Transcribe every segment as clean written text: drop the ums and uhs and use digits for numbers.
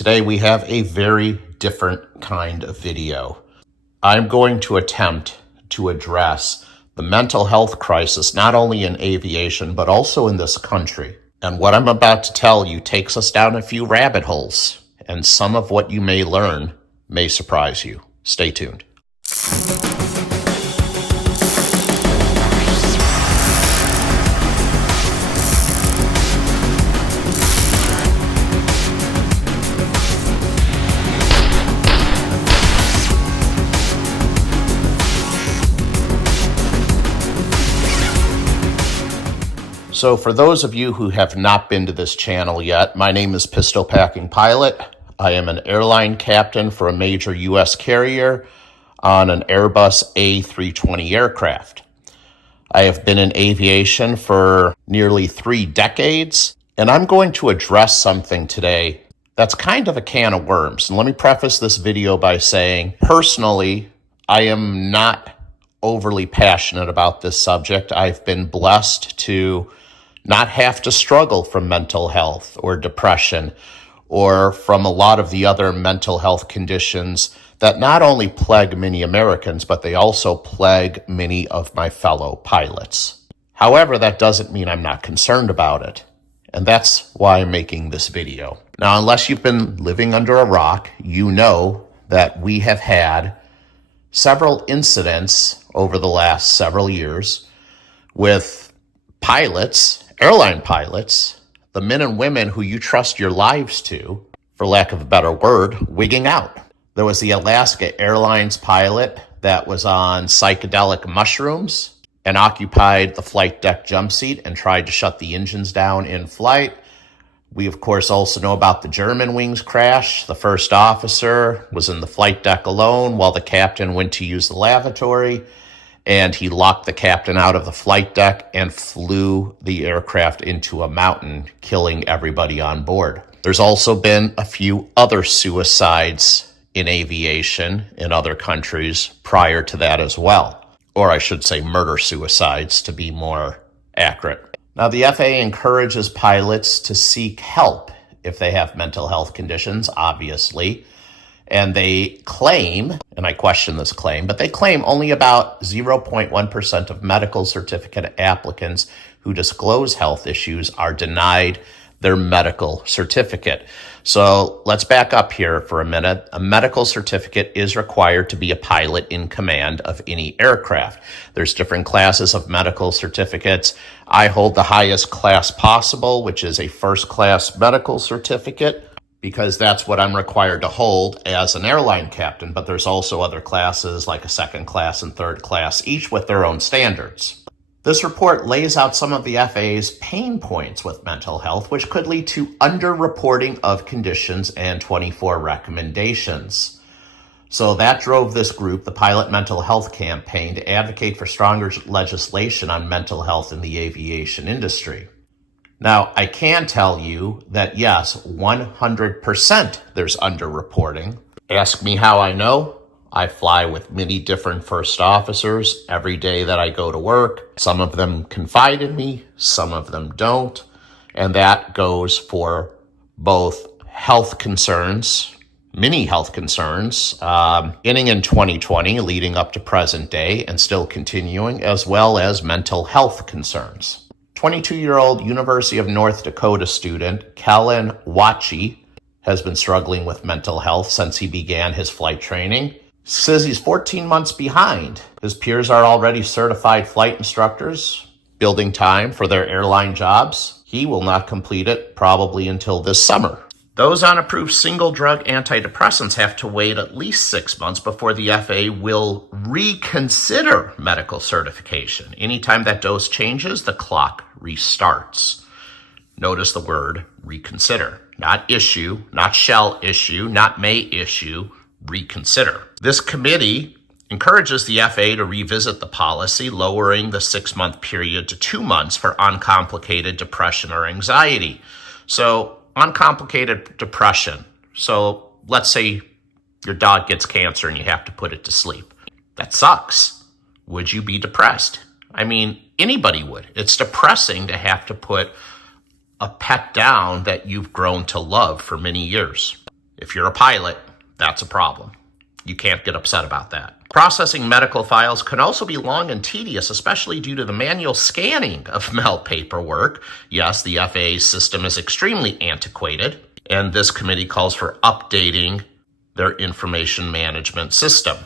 Today we have a very different kind of video. I'm going to attempt to address the mental health crisis, not only in aviation, but also in this country. And what I'm about to tell you takes us down a few rabbit holes, and some of what you may learn may surprise you. Stay tuned. So for those of you who have not been to this channel yet, my name is Pistol Packing Pilot. I am an airline captain for a major U.S. carrier on an Airbus A320 aircraft. I have been in aviation for nearly 3 decades, and I'm going to address something today that's kind of a can of worms. And let me preface this video by saying, personally, I am not overly passionate about this subject. I've been blessed to not have to struggle from mental health or depression or from a lot of the other mental health conditions that not only plague many Americans, but they also plague many of my fellow pilots. However, that doesn't mean I'm not concerned about it. And that's why I'm making this video. Now, unless you've been living under a rock, you know that we have had several incidents over the last several years with pilots, airline pilots, the men and women who you trust your lives to, for lack of a better word, wigging out. There was the Alaska Airlines pilot that was on psychedelic mushrooms and occupied the flight deck jump seat and tried to shut the engines down in flight. We, of course, also know about the Germanwings crash. The first officer was in the flight deck alone while the captain went to use the lavatory, and he locked the captain out of the flight deck and flew the aircraft into a mountain, killing everybody on board. There's also been a few other suicides in aviation in other countries prior to that as well. Or I should say murder-suicides, to be more accurate. Now, the FAA encourages pilots to seek help if they have mental health conditions, obviously. And they claim, and I question this claim, but they claim only about 0.1% of medical certificate applicants who disclose health issues are denied their medical certificate. So let's back up here for a minute. A medical certificate is required to be a pilot in command of any aircraft. There's different classes of medical certificates. I hold the highest class possible, which is a first class medical certificate, because that's what I'm required to hold as an airline captain. But there's also other classes like a second class and third class, each with their own standards. This report lays out some of the FAA's pain points with mental health, which could lead to underreporting of conditions and 24 recommendations. So that drove this group, the Pilot Mental Health Campaign, to advocate for stronger legislation on mental health in the aviation industry. Now, I can tell you that yes, 100% there's underreporting. Ask me how I know. I fly with many different first officers every day that I go to work. Some of them confide in me, some of them don't. And that goes for both health concerns, many health concerns, beginning in 2020, leading up to present day, and still continuing, as well as mental health concerns. 22-year-old University of North Dakota student, Kellen Wachi, has been struggling with mental health since he began his flight training. Says he's 14 months behind. His peers are already certified flight instructors, building time for their airline jobs. He will not complete it probably until this summer. Those on approved single drug antidepressants have to wait at least 6 months before the FAA will reconsider medical certification. Anytime that dose changes, the clock restarts. Notice the word reconsider. Not issue, not shall issue, not may issue, reconsider. This committee encourages the FAA to revisit the policy, lowering the 6-month period to 2 months for uncomplicated depression or anxiety. So, uncomplicated depression. So, let's say your dog gets cancer and you have to put it to sleep. That sucks. Would you be depressed? I mean, anybody would. It's depressing to have to put a pet down that you've grown to love for many years. If you're a pilot, that's a problem. You can't get upset about that. Processing medical files can also be long and tedious, especially due to the manual scanning of MEL paperwork. Yes, the FAA system is extremely antiquated, and this committee calls for updating their information management system.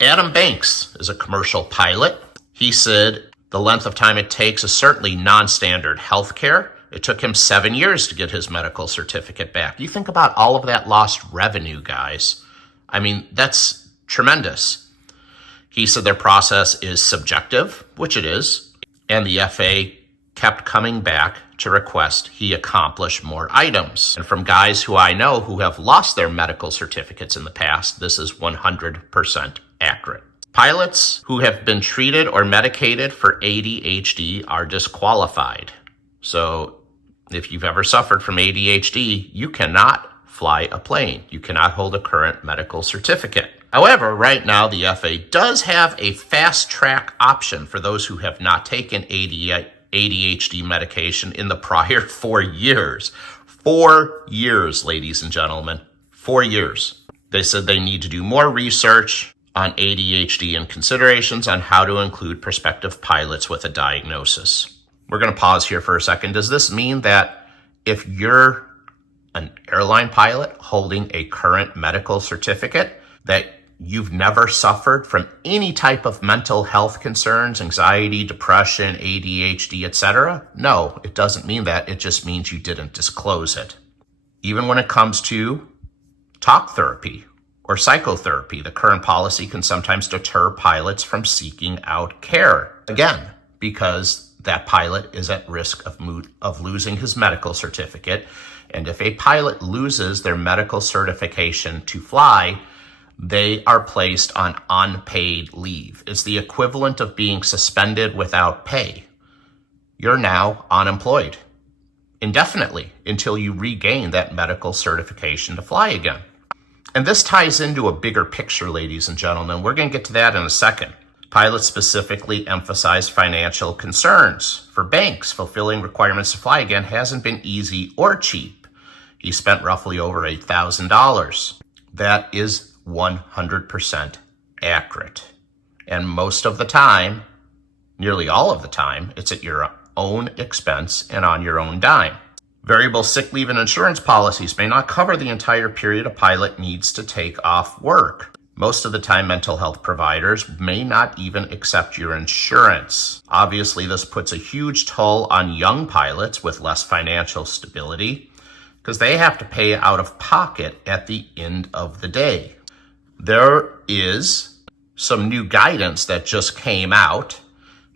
Adam Banks is a commercial pilot. He said the length of time it takes is certainly non-standard healthcare. It took him 7 years to get his medical certificate back. You think about all of that lost revenue, guys. I mean, that's tremendous. He said their process is subjective, which it is, and the FAA kept coming back to request he accomplish more items. And from guys who I know who have lost their medical certificates in the past, this is 100% accurate. Pilots who have been treated or medicated for ADHD are disqualified. So if you've ever suffered from ADHD, you cannot fly a plane. You cannot hold a current medical certificate. However, right now, the FAA does have a fast track option for those who have not taken ADHD medication in the prior 4 years. 4 years, ladies and gentlemen. 4 years. They said they need to do more research on ADHD and considerations on how to include prospective pilots with a diagnosis. We're going to pause here for a second. Does this mean that if you're an airline pilot holding a current medical certificate, that you've never suffered from any type of mental health concerns, anxiety, depression, ADHD, etc.? No, it doesn't mean that. It just means you didn't disclose it. Even when it comes to talk therapy or psychotherapy, the current policy can sometimes deter pilots from seeking out care. Again, because that pilot is at risk of losing his medical certificate. And if a pilot loses their medical certification to fly, they are placed on unpaid leave. It's the equivalent of being suspended without pay. You're now unemployed indefinitely until you regain that medical certification to fly again. And this ties into a bigger picture, ladies and gentlemen. We're going to get to that in a second. Pilots specifically emphasize financial concerns. For Banks, fulfilling requirements to fly again hasn't been easy or cheap. He spent roughly over $8,000. That is 100% accurate. And most of the time, nearly all of the time, it's at your own expense and on your own dime. Variable sick leave and insurance policies may not cover the entire period a pilot needs to take off work. Most of the time, mental health providers may not even accept your insurance. Obviously, this puts a huge toll on young pilots with less financial stability because they have to pay out of pocket at the end of the day. There is some new guidance that just came out.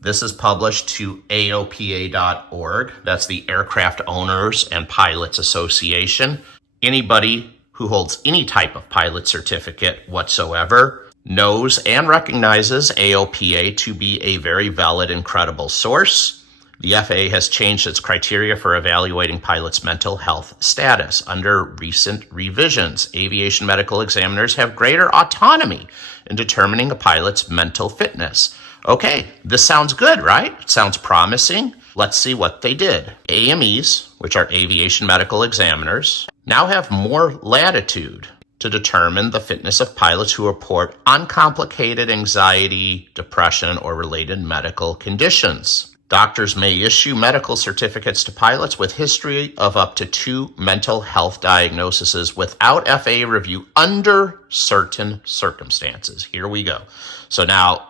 This is published to AOPA.org. That's the Aircraft Owners and Pilots Association. Anybody who holds any type of pilot certificate whatsoever knows and recognizes AOPA to be a very valid and credible source. The FAA has changed its criteria for evaluating pilots' mental health status. Under recent revisions, aviation medical examiners have greater autonomy in determining a pilot's mental fitness. Okay, this sounds good, right? It sounds promising. Let's see what they did. AMEs, which are aviation medical examiners, now have more latitude to determine the fitness of pilots who report uncomplicated anxiety, depression, or related medical conditions. Doctors may issue medical certificates to pilots with history of up to 2 mental health diagnoses without FAA review under certain circumstances. Here we go. So now,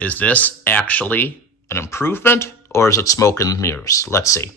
is this actually an improvement or is it smoke and mirrors? Let's see.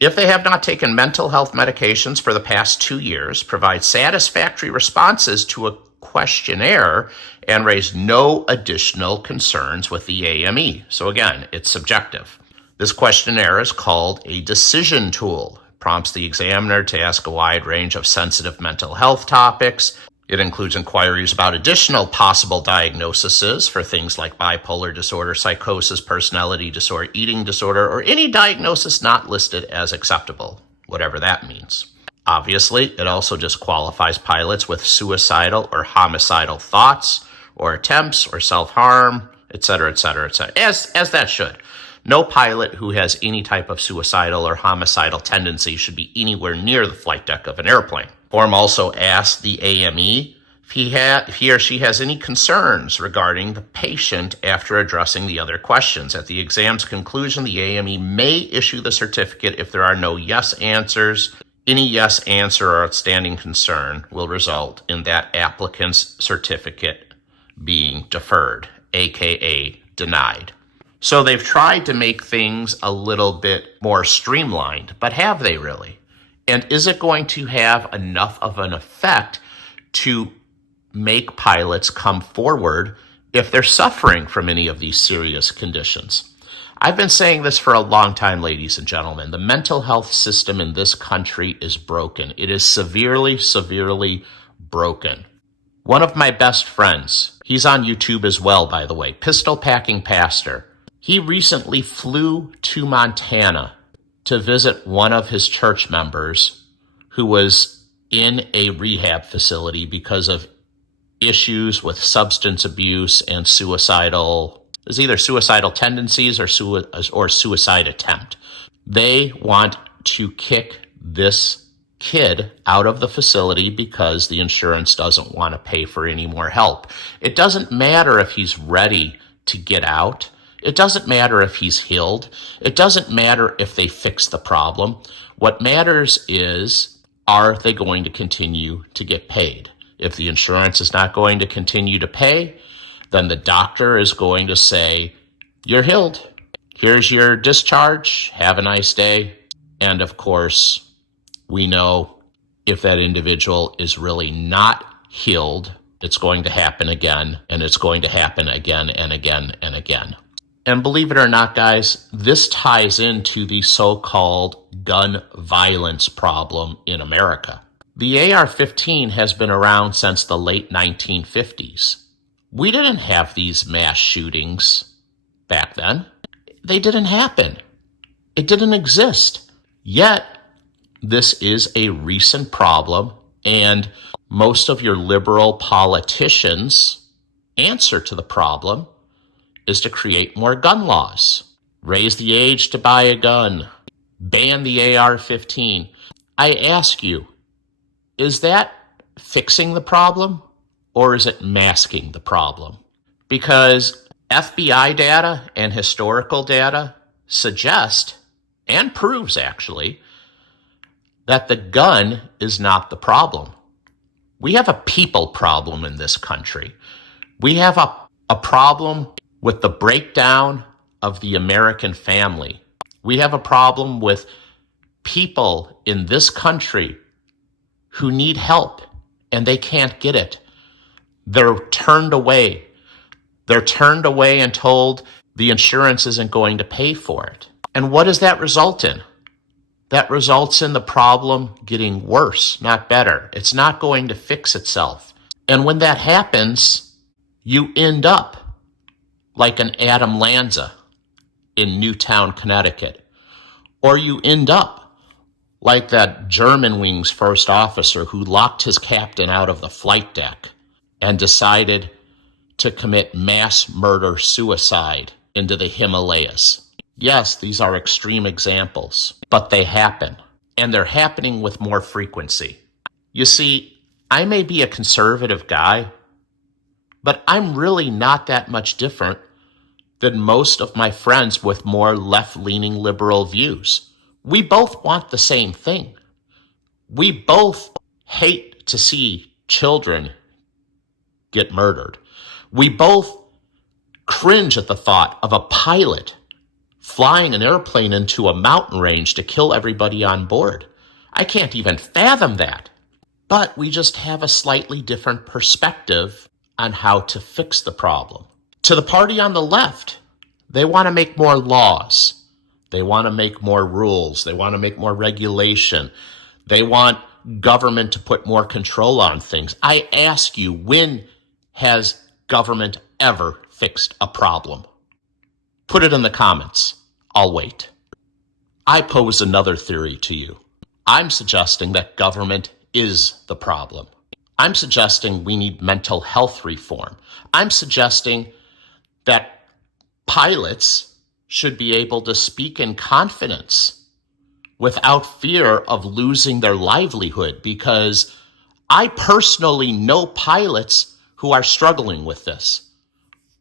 If they have not taken mental health medications for the past 2 years, provide satisfactory responses to a questionnaire, and raise no additional concerns with the AME. So again, it's subjective. This questionnaire is called a decision tool. It prompts the examiner to ask a wide range of sensitive mental health topics. It includes inquiries about additional possible diagnoses for things like bipolar disorder, psychosis, personality disorder, eating disorder, or any diagnosis not listed as acceptable, whatever that means. Obviously, it also disqualifies pilots with suicidal or homicidal thoughts or attempts or self-harm, etc., etc., etc., as that should. No pilot who has any type of suicidal or homicidal tendency should be anywhere near the flight deck of an airplane. Form also asks the AME if he or she has any concerns regarding the patient after addressing the other questions. At the exam's conclusion, the AME may issue the certificate if there are no yes answers. Any yes answer or outstanding concern will result in that applicant's certificate being deferred, aka denied. So they've tried to make things a little bit more streamlined, but have they really? And is it going to have enough of an effect to make pilots come forward if they're suffering from any of these serious conditions? I've been saying this for a long time, ladies and gentlemen. The mental health system in this country is broken. It is severely, severely broken. One of my best friends, he's on YouTube as well, by the way, Pistol Packing Pastor. He recently flew to Montana to visit one of his church members who was in a rehab facility because of issues with substance abuse and suicidal, is either suicidal tendencies or suicide attempt. They want to kick this kid out of the facility because the insurance doesn't want to pay for any more help. It doesn't matter if he's ready to get out. It doesn't matter if he's healed. It doesn't matter if they fix the problem. What matters is, are they going to continue to get paid? If the insurance is not going to continue to pay, then the doctor is going to say, you're healed. Here's your discharge. Have a nice day. And of course, we know if that individual is really not healed, it's going to happen again, and it's going to happen again and again and again. And believe it or not, guys, this ties into the so-called gun violence problem in America. The AR-15 has been around since the late 1950s. We didn't have these mass shootings back then. They didn't happen. It didn't exist. Yet, this is a recent problem, and most of your liberal politicians' answer to the problem is to create more gun laws. Raise the age to buy a gun. Ban the AR-15. I ask you, is that fixing the problem or is it masking the problem? Because FBI data and historical data suggest, and proves actually, that the gun is not the problem. We have a people problem in this country. We have a problem with the breakdown of the American family. We have a problem with people in this country who need help and they can't get it. They're turned away. They're turned away and told the insurance isn't going to pay for it. And what does that result in? That results in the problem getting worse, not better. It's not going to fix itself. And when that happens, you end up like an Adam Lanza in Newtown, Connecticut. Or you end up like that Germanwings first officer who locked his captain out of the flight deck and decided to commit mass murder suicide into the Himalayas. Yes, these are extreme examples, but they happen, and they're happening with more frequency. You see, I may be a conservative guy, but I'm really not that much different than most of my friends with more left-leaning liberal views. We both want the same thing. We both hate to see children get murdered. We both cringe at the thought of a pilot flying an airplane into a mountain range to kill everybody on board. I can't even fathom that. But we just have a slightly different perspective on how to fix the problem. To the party on the left, they want to make more laws. They want to make more rules. They want to make more regulation. They want government to put more control on things. I ask you, when has government ever fixed a problem? Put it in the comments. I'll wait. I pose another theory to you. I'm suggesting that government is the problem. I'm suggesting we need mental health reform. I'm suggesting that pilots should be able to speak in confidence without fear of losing their livelihood, because I personally know pilots who are struggling with this,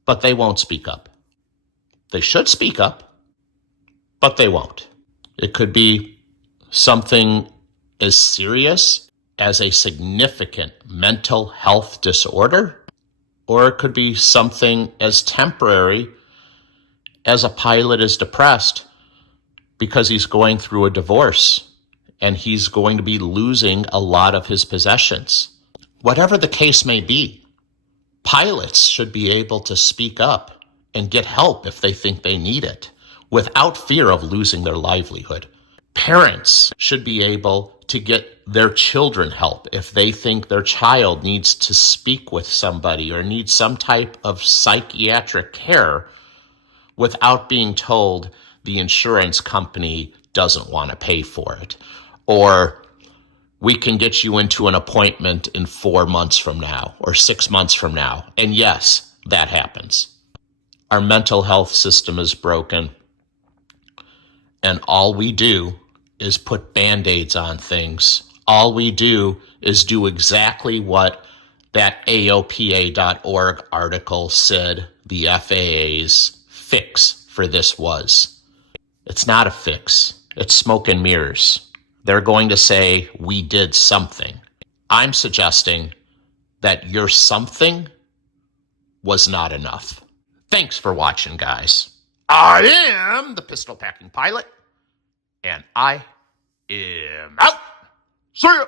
but they won't speak up. They should speak up, but they won't. It could be something as serious as a significant mental health disorder, or it could be something as temporary as a pilot is depressed because he's going through a divorce and he's going to be losing a lot of his possessions. Whatever the case may be, pilots should be able to speak up and get help if they think they need it without fear of losing their livelihood. Parents should be able to get their children help if they think their child needs to speak with somebody or needs some type of psychiatric care without being told the insurance company doesn't want to pay for it, or we can get you into an appointment in 4 months from now or 6 months from now. And yes, that happens. Our mental health system is broken, and all we do is put Band-Aids on things. All we do is do exactly what that AOPA.org article said the FAA's fix for this was. It's not a fix. It's smoke and mirrors. They're going to say, we did something. I'm suggesting that your something was not enough. Thanks for watching, guys. I am the Pistol Packing Pilot, and I am out. See ya.